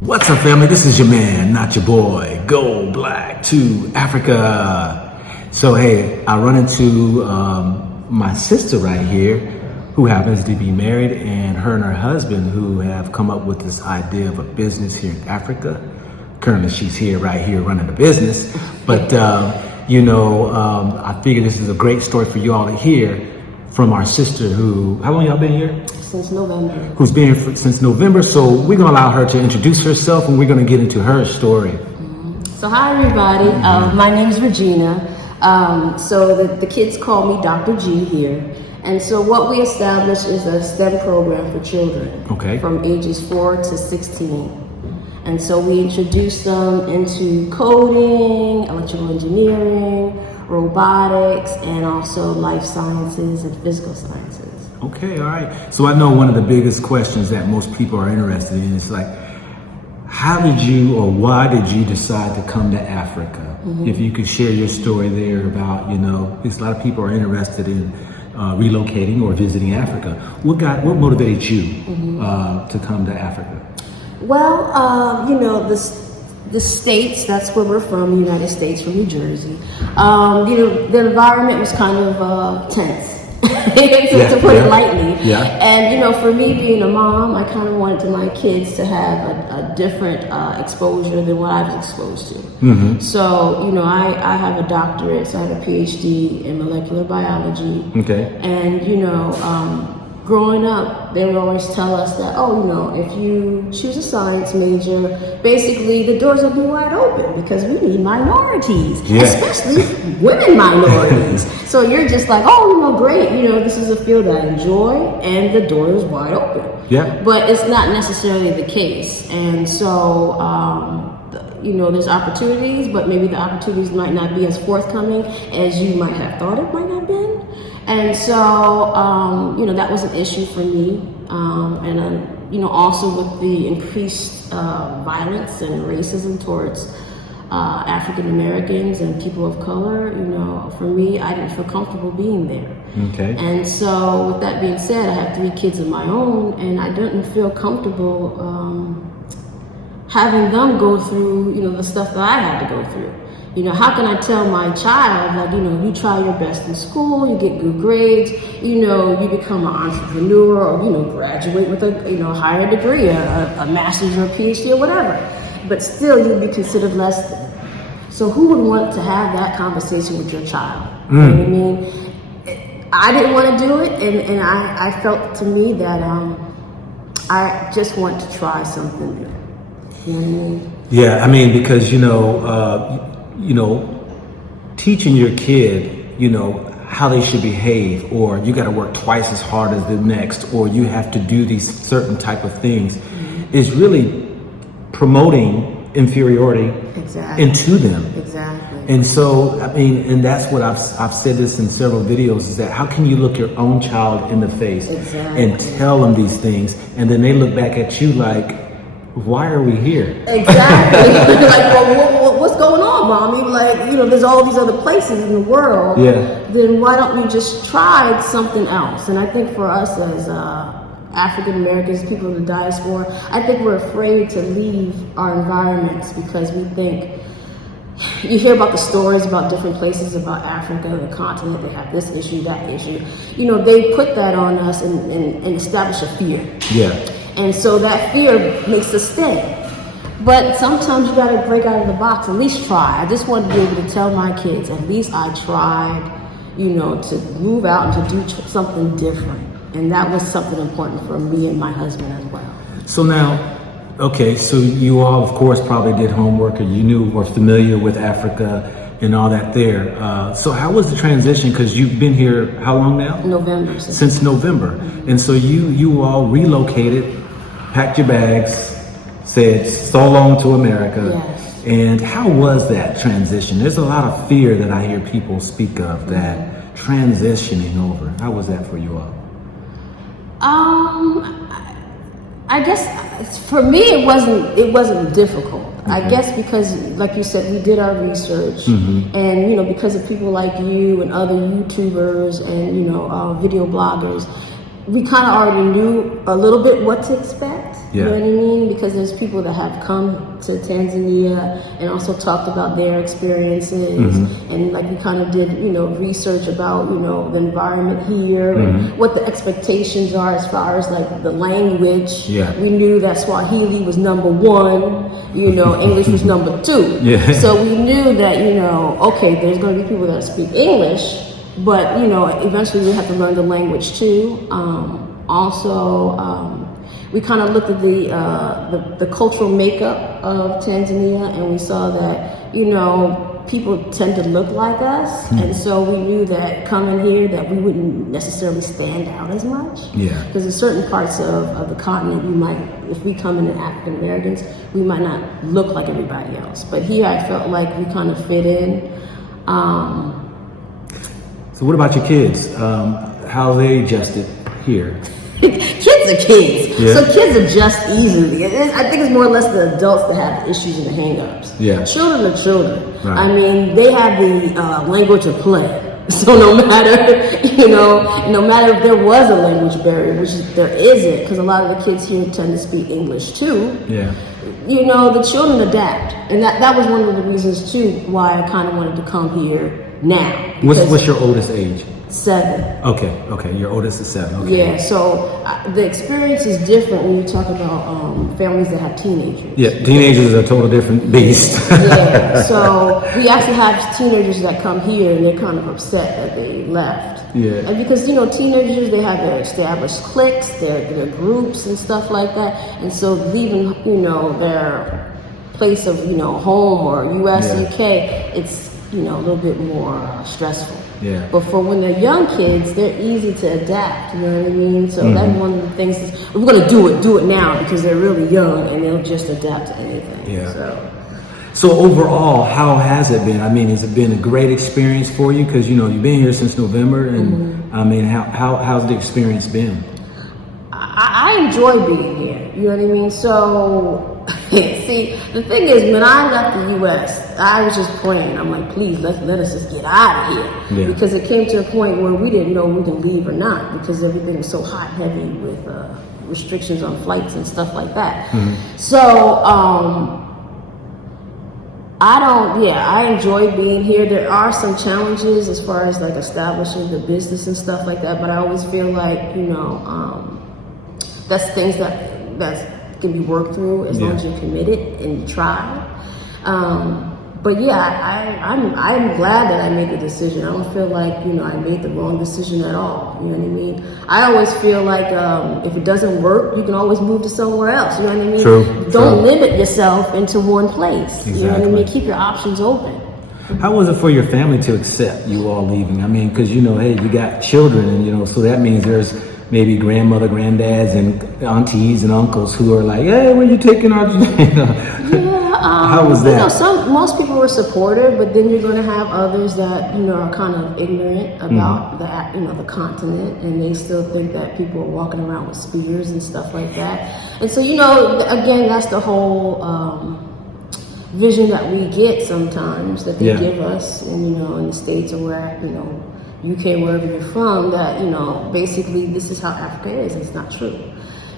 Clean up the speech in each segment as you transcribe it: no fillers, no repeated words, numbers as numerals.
What's up, family? This is your man, not your boy, Go Black to Africa. So, hey, I run into my sister right here who happens to be married, and her husband who have come up with this idea of a business here in Africa. Currently, she's here right here running the business. But, I figure this is a great story for you all to hear from our sister who, how long y'all been here? Since November. Who's been here since November. So we're gonna allow her to introduce herself, and we're gonna get into her story. So hi everybody, my name is Regina. So the kids call me Dr. G here. And so what we established is a STEM program for children. Okay. From ages 4 to 16. And so we introduce them into coding, electrical engineering, robotics, and also life sciences and physical sciences. Okay, all right. So I know one of the biggest questions that most people are interested in is like, how did you or why did you decide to come to Africa? If you could share your story there about, because a lot of people are interested in relocating or visiting Africa. What motivated you to come to Africa? Well, the States, that's where we're from, the United States, from New Jersey. The environment was kind of tense. to put it lightly. Yeah. And for me being a mom, I kind of wanted my kids to have a different exposure than what I was exposed to. So, I have a doctorate, so I have a PhD in molecular biology. Okay. And, growing up, they would always tell us that, if you choose a science major, basically the doors will be wide open because we need minorities, especially women minorities. So you're just like, great, this is a field I enjoy, and the door is wide open. Yeah. But it's not necessarily the case. And so, there's opportunities, but maybe the opportunities might not be as forthcoming as you might have thought it might have been. And so, that was an issue for me. Also with the increased violence and racism towards African Americans and people of color, for me, I didn't feel comfortable being there. Okay. And so with that being said, I have 3 kids of my own, and I didn't feel comfortable having them go through, the stuff that I had to go through. How can I tell my child, you try your best in school, you get good grades, you become an entrepreneur, or, graduate with a higher degree, a master's or a PhD or whatever, but still you'd be considered less than. So who would want to have that conversation with your child? You know what I mean? I didn't want to do it, and I felt to me that I just want to try something new. You know what I mean? Yeah, because, teaching your kid, how they should behave, or you got to work twice as hard as the next, or you have to do these certain type of things, is really promoting inferiority into them. Exactly. And so, and that's what I've said this in several videos, is that how can you look your own child in the face and tell them these things, and then they look back at you like, why are we here? Exactly. What's going on, mommy? There's all these other places in the world. Yeah. Then why don't we just try something else? And I think for us as African Americans, people in the diaspora, I think we're afraid to leave our environments because we think, you hear about the stories about different places about Africa, the continent, they have this issue, that issue. They put that on us and establish a fear. Yeah. And so that fear makes us stay. But sometimes you gotta break out of the box, at least try. I just wanted to be able to tell my kids, at least I tried, to move out and to do something different. And that was something important for me and my husband as well. So now, okay, so you all, of course, probably did homework, or were familiar with Africa and all that there. So how was the transition? Because you've been here how long now? November. Since November. And so you all relocated, packed your bags, said so long to America. Yes. And how was that transition? There's a lot of fear that I hear people speak of, that transitioning over. How was that for you all? I guess for me it wasn't difficult. I guess because, like you said, we did our research, and because of people like you and other YouTubers and video bloggers, we kind of already knew a little bit what to expect. Yeah. You know what I mean? Because there's people that have come to Tanzania and also talked about their experiences, and like we kind of did, research about, the environment here, and what the expectations are as far as like the language. Yeah. We knew that Swahili was number one, English was number two. Yeah. So we knew that, okay, there's going to be people that speak English, but, eventually we have to learn the language too. We kind of looked at the cultural makeup of Tanzania, and we saw that, people tend to look like us. And so we knew that coming here that we wouldn't necessarily stand out as much. Yeah. Because in certain parts of the continent, if we come in as African Americans, we might not look like everybody else. But here I felt like we kind of fit in. So what about your kids? How they adjusted here? Kids are kids. Yeah. So kids adjust easily. I think it's more or less the adults that have the issues and the hang-ups. Yeah. Children are children. Right. I mean, they have the language of play. So no matter, no matter if there was a language barrier, which there isn't, because a lot of the kids here tend to speak English too. Yeah. The children adapt. And that was one of the reasons too why I kind of wanted to come here now. What's your oldest age? 7. Okay. Your oldest is 7. Okay. Yeah, so the experience is different when you talk about families that have teenagers. Yeah, teenagers are a total different beast. Yeah, so we actually have teenagers that come here and they're kind of upset that they left. Yeah. And because, teenagers, they have their established cliques, their groups and stuff like that. And so leaving, their place of, home or US, Yeah. UK, it's, a little bit more stressful. Yeah. But for when they're young kids, they're easy to adapt, you know what I mean? So that's one of the things is we're gonna do it now because they're really young and they'll just adapt to anything. Yeah. So overall, how has it been? I mean, has it been a great experience for you? Because you've been here since November, and I mean, how's the experience been? I enjoy being here, you know what I mean? So see, the thing is, when I left the U.S., I was just praying. I'm like, please, let us just get out of here. Yeah. Because it came to a point where we didn't know we can leave or not because everything was so hot and heavy with restrictions on flights and stuff like that. So, I enjoy being here. There are some challenges as far as like establishing the business and stuff like that, but I always feel like, that's things that can be worked through as long as you're committed and you try. But I'm glad that I made the decision. I don't feel like, I made the wrong decision at all. You know what I mean? I always feel like if it doesn't work, you can always move to somewhere else. You know what I mean? True. Don't limit yourself into one place. Exactly. You know what I mean? Keep your options open. How was it for your family to accept you all leaving? I mean, because, hey, you got children and, so that means there's maybe grandmother, granddads, and aunties and uncles who are like, hey, where you taking our, how was that? Most people were supportive, but then you're going to have others that, are kind of ignorant about the continent, and they still think that people are walking around with spears and stuff like that. And so, again, that's the whole vision that we get sometimes that they give us, and, in the States or where, UK, wherever you're from, that, basically this is how Africa is. It's not true.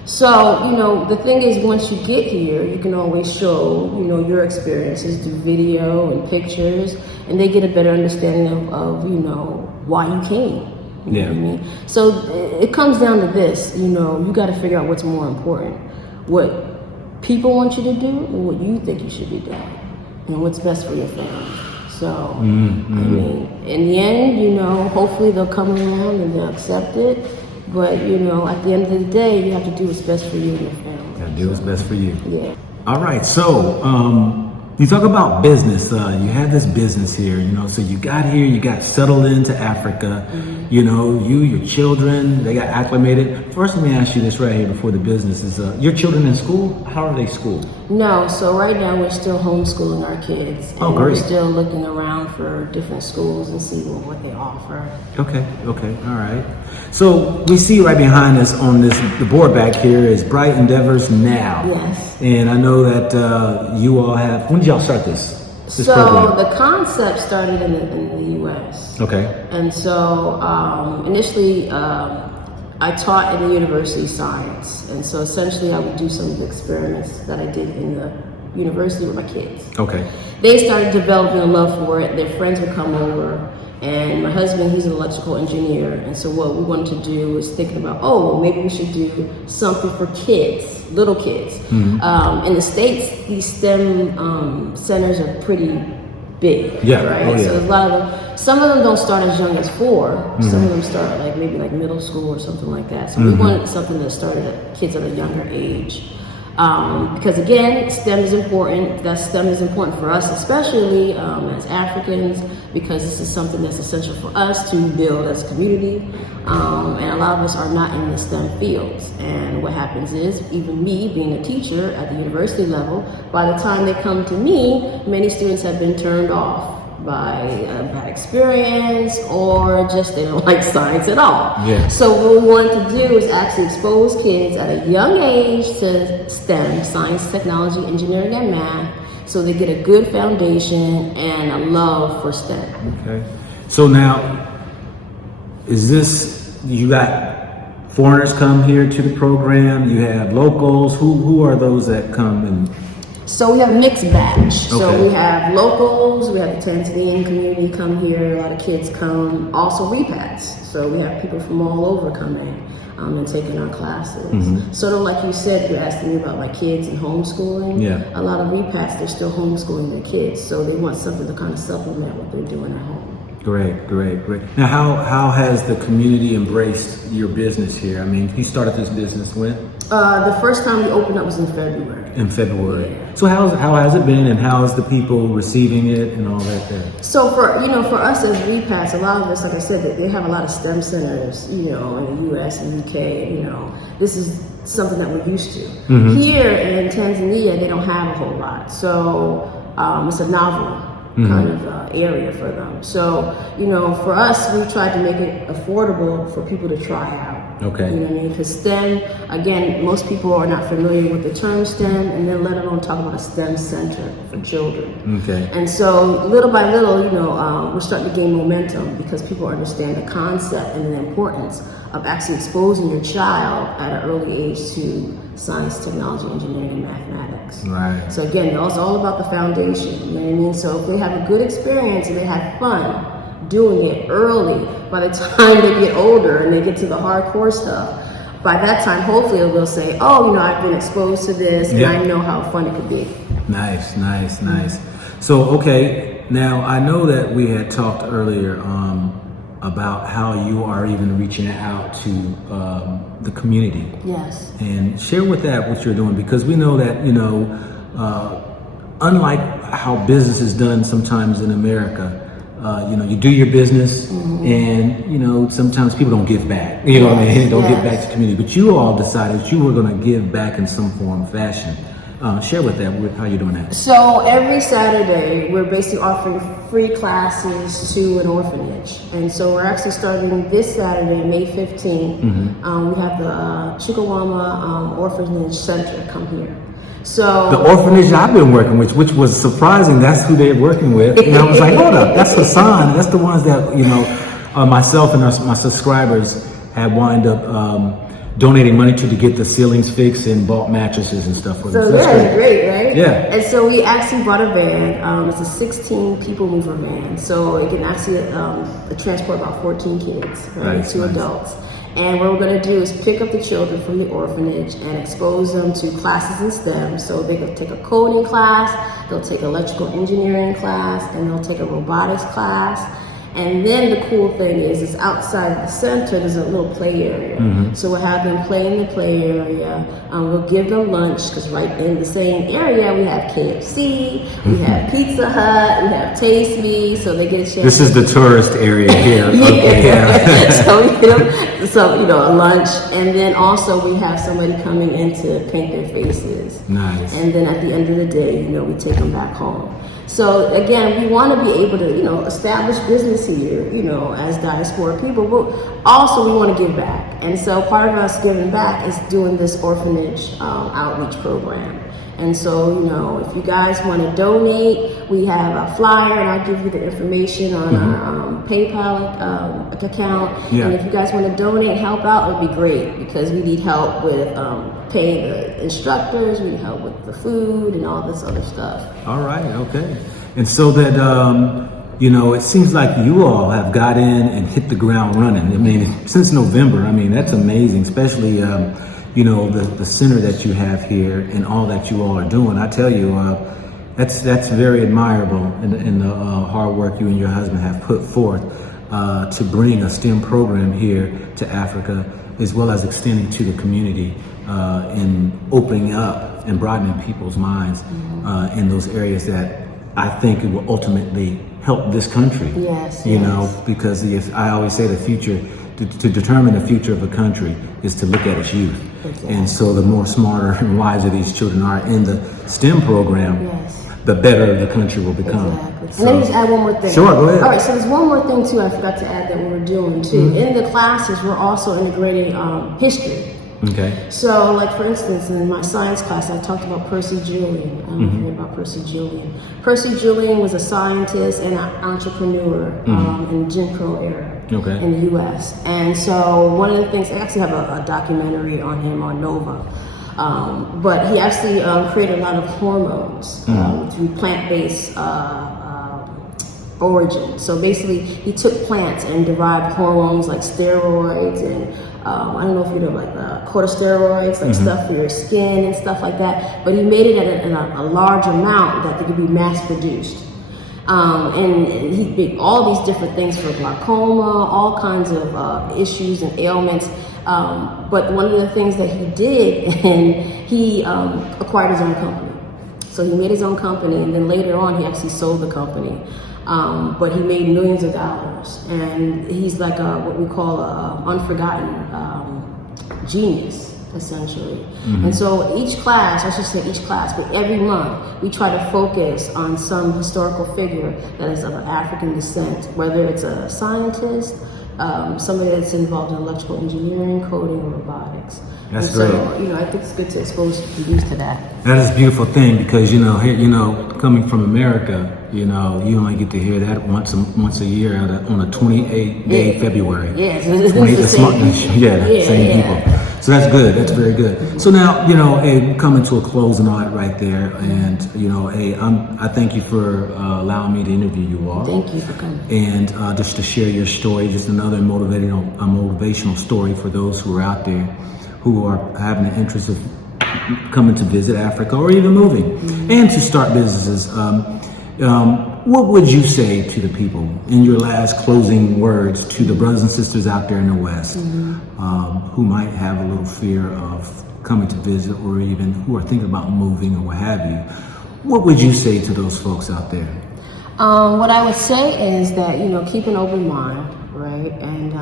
So, the thing is, once you get here, you can always show, your experiences through video and pictures, and they get a better understanding of why you came. You know what I mean? So it comes down to this, you got to figure out what's more important. What people want you to do or what you think you should be doing, and what's best for your family. So, I mean, in the end, hopefully they'll come around and they'll accept it. But, at the end of the day, you have to do what's best for you and your family. Gotta do what's best for you. Yeah. All right. So, you talk about business. You had this business here, so you got here, you got settled into Africa. Your children, they got acclimated. First, let me ask you this right here before the business is, your children in school, how are they schooled? No, so right now we're still homeschooling our kids. And Oh, great. We're still looking around for different schools and see what they offer. Okay, all right. So we see right behind us on the board back here is Bright Endeavors Now. Yes. And I know that you all have, when did y'all start this So program? the concept started in the U.S. Okay. And so initially, I I taught in the university science, and so essentially I would do some of the experiments that I did in the university with my kids. Okay. They started developing a love for it. Their friends would come over, and my husband, he's an electrical engineer, and so what we wanted to do was thinking about, oh, well, maybe we should do something for kids, little kids. In the States, these STEM centers are pretty big, Yeah. right? Oh, yeah. So there's a lot of them. Some of them don't start as young as 4. Some of them start maybe middle school or something like that. So we wanted something that started at kids at a younger age. Because again, STEM is important. STEM is important for us, especially as Africans, because this is something that's essential for us to build as a community. And a lot of us are not in the STEM fields. And what happens is, even me being a teacher at the university level, by the time they come to me, many students have been turned off by a bad experience, or just they don't like science at all. Yeah. So what we want to do is actually expose kids at a young age to STEM, science, technology, engineering, and math, so they get a good foundation and a love for STEM. Okay. So now, is this, you got foreigners come here to the program, you have locals, who are those that come and... So we have a mixed batch. So Okay. we have locals, we have the Tanzanian community come here, a lot of kids come, also repats. So we have people from all over coming and taking our classes. Sort of like you said, you're asking me about my kids and homeschooling. Yeah. A lot of repats, they're still homeschooling their kids, so they want something to kind of supplement what they're doing at home. Great. Now, how has the community embraced your business here? I mean, you started this business when? The first time we opened up was in February. In February. Yeah. So how has it been, and how is the people receiving it and all that there? So for us as repats, a lot of us, like I said, they have a lot of STEM centers, in the US and UK, this is something that we're used to. Here in Tanzania, they don't have a whole lot. So it's a novel kind of area for them. So, for us, we tried to make it affordable for people to try out. Okay. You know what I mean? Because STEM, again, most people are not familiar with the term STEM, and then let alone talk about a STEM center for children. Okay. And so little by little, we're starting to gain momentum because people understand the concept and the importance of actually exposing your child at an early age to science, technology, engineering, and mathematics. Right. So again, it's all about the foundation, you know what I mean? So if they have a good experience and they have fun doing it early, by the time they get older and they get to the hardcore stuff, by that time, hopefully they'll say, oh, I've been exposed to this and I know how fun it could be. Nice. So, okay, now I know that we had talked earlier about how you are even reaching out to the community. Yes. And share with that what you're doing, because we know that, unlike how business is done sometimes in America, you do your business and, sometimes people don't give back, what I mean? Don't give back to the community. But you all decided you were going to give back in some form, fashion. Share with that, how you're doing that. So every Saturday, we're basically offering free classes to an orphanage. And so we're actually starting this Saturday, May 15th. We have the Chikawama Orphanage Center come here. So the orphanage I've been working with, which was surprising, that's who they're working with. And I was like, hold up, that's Hassan. That's the ones that, myself and my subscribers have wind up donating money to get the ceilings fixed and bought mattresses and stuff for them. So that's great, right? Yeah. And so we actually brought a van. It's a 16 people mover van. So it can actually transport about 14 kids, right? Nice, 2 nice. adults. And what we're going to do is pick up the children from the orphanage and expose them to classes in STEM. So they can take a coding class, they'll take an electrical engineering class, and they'll take a robotics class. And then the cool thing is outside the center, there's a little play area. So we'll have them play in the play area. We'll give them lunch, because right in the same area, we have KFC, we have Pizza Hut, we have Taste Me, so they get a chance. This is the tourist area here. So we get them, a lunch, and then also we have somebody coming in to paint their faces. Nice. And then at the end of the day, we take them back home. So again, we want to be able to, establish businesses business here, you know, as diaspora people, but also we want to give back. And so part of us giving back is doing this orphanage outreach program. And so, you know, if you guys want to donate, we have a flyer, and I'll give you the information on our PayPal account. Yeah. And if you guys want to donate and help out, it would be great, because we need help with paying the instructors, we need help with the food and all this other stuff. All right, okay. And so that, you know, it seems like you all have got in and hit the ground running. I mean, since November, I mean, that's amazing, especially, you know, the center that you have here and all that you all are doing. I tell you, that's very admirable in the hard work you and your husband have put forth to bring a STEM program here to Africa, as well as extending to the community and opening up and broadening people's minds in those areas that I think it will ultimately help this country. Yes. You know, because I always say the future, to determine the future of a country is to look at its youth. Exactly. And so the more smarter and wiser these children are in the STEM program, the better the country will become. Exactly. So, and let me just add one more thing. Sure, go ahead. All right, so there's one more thing too I forgot to add that we were doing too. In the classes, we're also integrating history. Okay. So, like for instance, in my science class, I talked about Percy Julian. I don't know if you know about Percy Julian. Percy Julian was a scientist and an entrepreneur in the Jim Crow era in the U.S. And so, one of the things, I actually have a documentary on him on Nova. But he actually created a lot of hormones through plant-based origin. So basically, he took plants and derived hormones like steroids and I don't know if you know, like corticosteroids, like stuff for your skin and stuff like that. But he made it at a large amount that they could be mass produced. And he did all these different things for glaucoma, all kinds of issues and ailments. But one of the things that he did, and he acquired his own company. So he made his own company, and then later on he actually sold the company. But he made millions of dollars, and he's like what we call a unforgotten genius, essentially. And so each class, I should say each class, but every month we try to focus on some historical figure that is of African descent, whether it's a scientist, somebody that's involved in electrical engineering, coding, or robotics. That's great. So, you know, I think it's good to expose the youth to that. That is a beautiful thing, because you know, here, you know, coming from America, you know, you only get to hear that once a year on a 28-day February. Yes, it's the same people. So that's good. That's very good. So now, you know, coming to a close and all that right there, and you know, I thank you for allowing me to interview you all. Thank you for coming. And just to share your story, just another motivational story for those who are out there who are having an interest of coming to visit Africa or even moving and to start businesses. What would you say to the people in your last closing words to the brothers and sisters out there in the West who might have a little fear of coming to visit, or even who are thinking about moving or what have you? What would you say to those folks out there? What I would say is that, you know, keep an open mind, right? And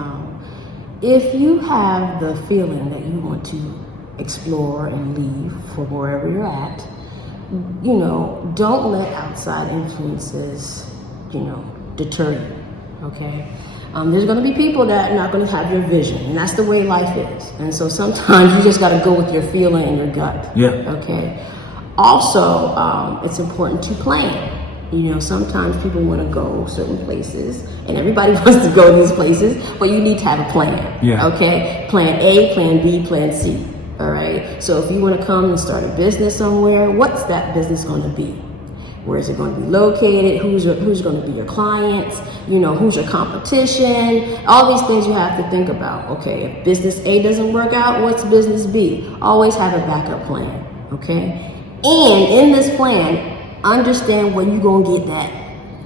if you have the feeling that you want to explore and leave from wherever you're at, you know, don't let outside influences, you know, deter you, okay? There's going to be people that are not going to have your vision, and that's the way life is. And so sometimes you just got to go with your feeling and your gut, okay? Also, it's important to plan. You know, sometimes people want to go certain places, and everybody wants to go to these places, but you need to have a plan, okay? Plan A, plan B, plan C. All right. So if you want to come and start a business somewhere, what's that business going to be? Where is it going to be located? Who's going to be your clients? You know, who's your competition? All these things you have to think about. Okay, if business A doesn't work out, what's business B? Always have a backup plan. Okay, and in this plan, understand where you're going to get that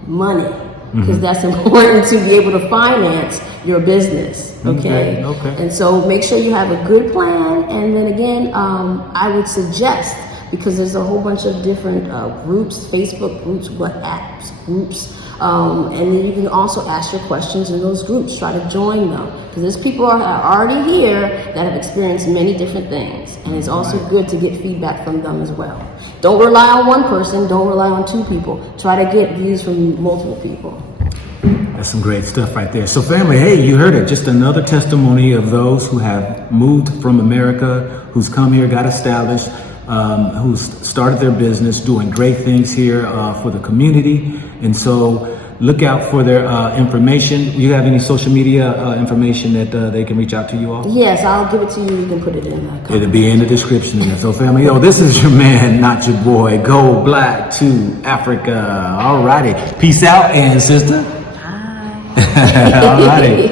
money, because that's important to be able to finance your business. Okay. And so make sure you have a good plan. And then again, I would suggest, because there's a whole bunch of different groups, Facebook groups, WhatsApp groups, and then you can also ask your questions in those groups. Try to join them, because there's people are already here that have experienced many different things, and it's also good to get feedback from them as well. Don't rely on one person. Don't rely on two people. Try to get views from multiple people. That's some great stuff right there. So family, hey, you heard it. Just another testimony of those who have moved from America, who's come here, got established, who's started their business, doing great things here for the community. And so look out for their information. You have any social media information that they can reach out to you all? Yes, I'll give it to you. You can put it in the comments. It'll be in the description. So family, yo, this is your man, not your boy. Go Black to Africa. All righty. Peace out, and sister. Bye. All righty.